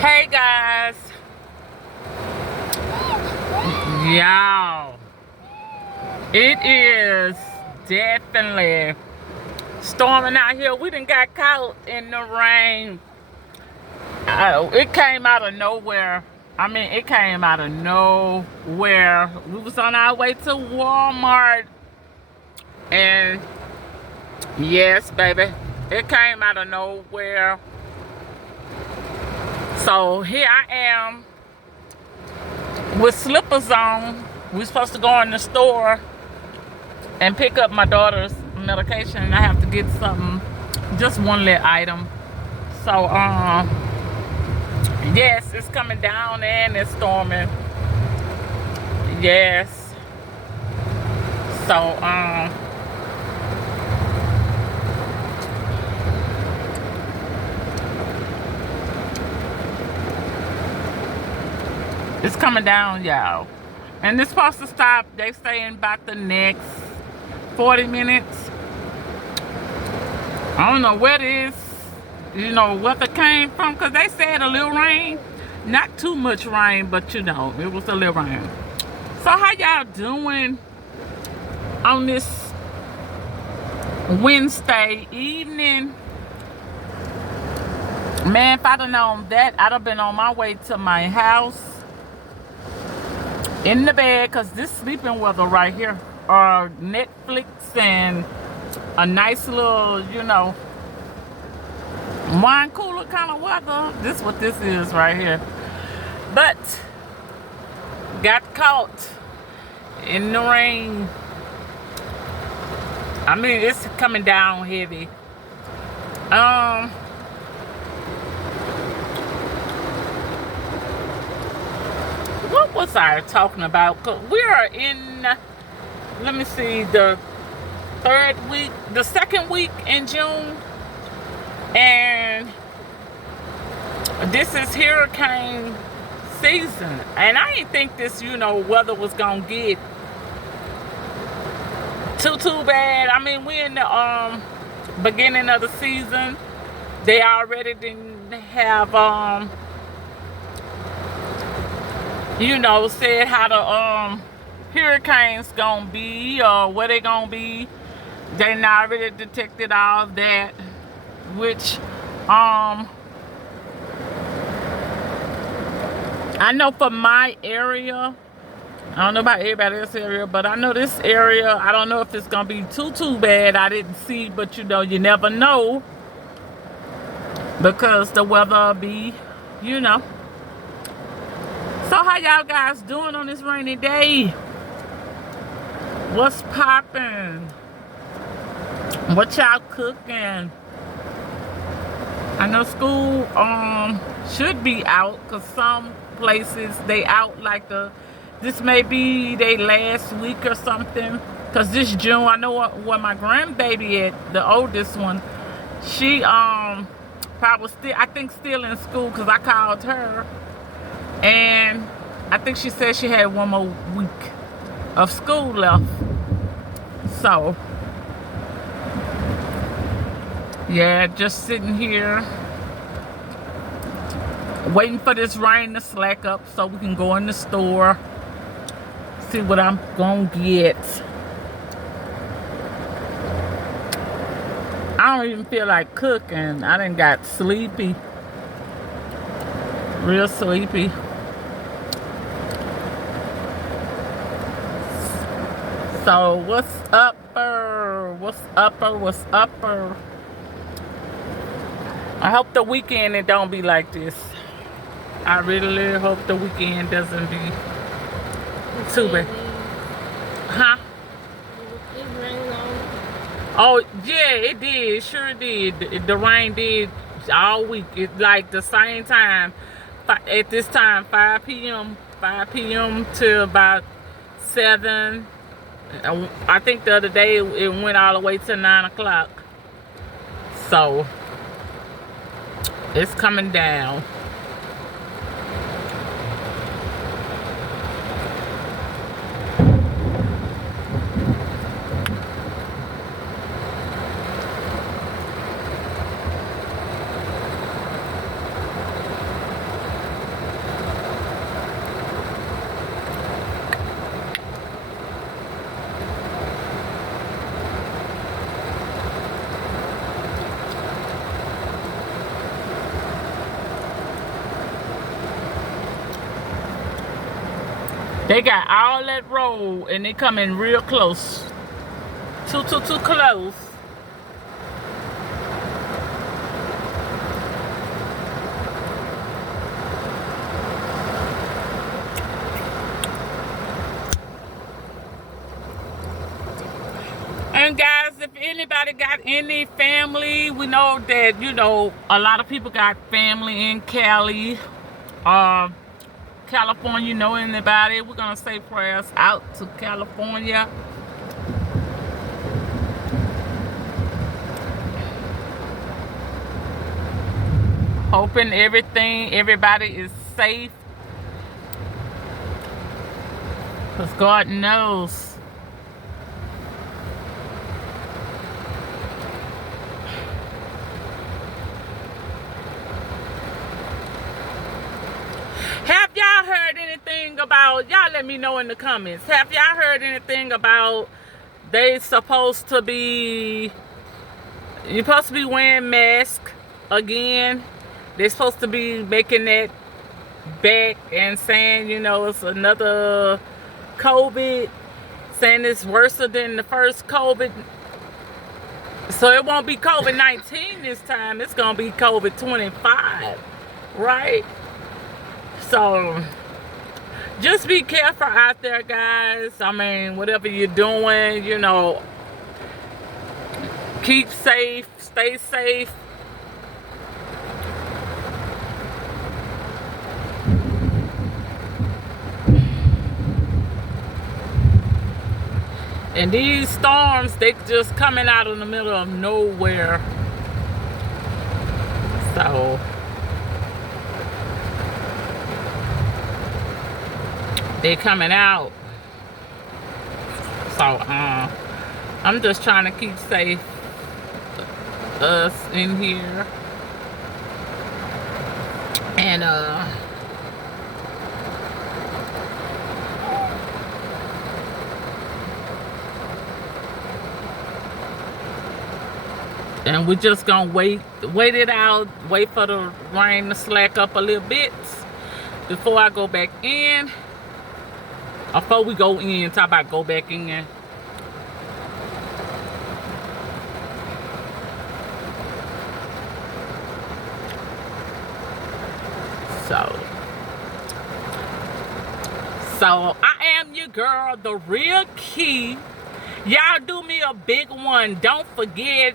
Hey guys, y'all, it is definitely storming out here. We done got caught in the rain. It came out of nowhere. It came out of nowhere. We was on our way to Walmart, and yes, baby, it came out of nowhere. So here I am with slippers on. We're supposed to go in the store and pick up my daughter's medication, and I have to get something, just one little item. So yes, it's coming down and it's storming. Yes. So it's coming down, y'all, and it's supposed to stop. They saying about the next 40 minutes. I don't know where this, weather came from, because they said a little rain. Not too much rain, but it was a little rain. So how y'all doing on this Wednesday evening? Man, if I'd have known that, I'd have been on my way to my house in the bed, because this sleeping weather right here, Netflix and a nice little, wine cooler kind of weather. This is what this is right here. But got caught in the rain. It's coming down heavy. What was I talking about? 'Cause we are in, let me see, the second week in June, and this is hurricane season, and I didn't think this weather was gonna get too bad. We in the beginning of the season. They already didn't have said how the hurricanes gonna be, or where they gonna be. They already detected all of that, which I know for my area, I don't know about everybody else's area, but I know this area, I don't know if it's gonna be too bad. I didn't see, but you never know, because the weather be, So how y'all guys doing on this rainy day? What's poppin'? What y'all cooking? I know school should be out, because some places they out like this may be their last week or something, because this June, I know where my grandbaby at, the oldest one, she probably still in school, because I called her, and I think she said she had one more week of school left. So yeah, just sitting here waiting for this rain to slack up so we can go in the store, see what I'm gonna get. I don't even feel like cooking. I done got sleepy, real sleepy. So what's upper? What's upper? I hope the weekend it don't be like this. I really hope the weekend doesn't be too bad. Huh? Oh yeah, it did. It sure did. The rain did all week. It like the same time. At this time, 5 p.m. to about 7. I think the other day it went all the way to 9 o'clock. So it's coming down. They got all that road and they coming real close. Too close. And guys, if anybody got any family, we know that, you know, a lot of people got family in Cali, California. You know anybody? We're gonna say prayers out to California. Hoping everybody is safe, because God knows. Have y'all heard anything about, y'all let me know in the comments, have y'all heard anything about you're supposed to be wearing masks again? They're supposed to be making that back and saying, you know, it's another COVID, saying it's worse than the first COVID. So it won't be COVID-19 this time. It's going to be COVID-25, right? So just be careful out there, guys. I mean, whatever you're doing, you know, keep safe, stay safe. And these storms, they just coming out in the middle of nowhere. So they coming out. So I'm just trying to keep safe, us in here. And and we're just gonna wait it out, wait for the rain to slack up a little bit before I go back in. Or before we go in, talk about go back in. So I am your girl, the real Key. Y'all do me a big one. Don't forget,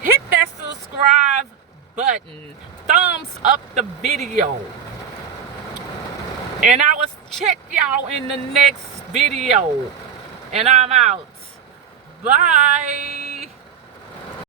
hit that subscribe button, thumbs up the video, and I will check y'all in the next video. And I'm out. Bye.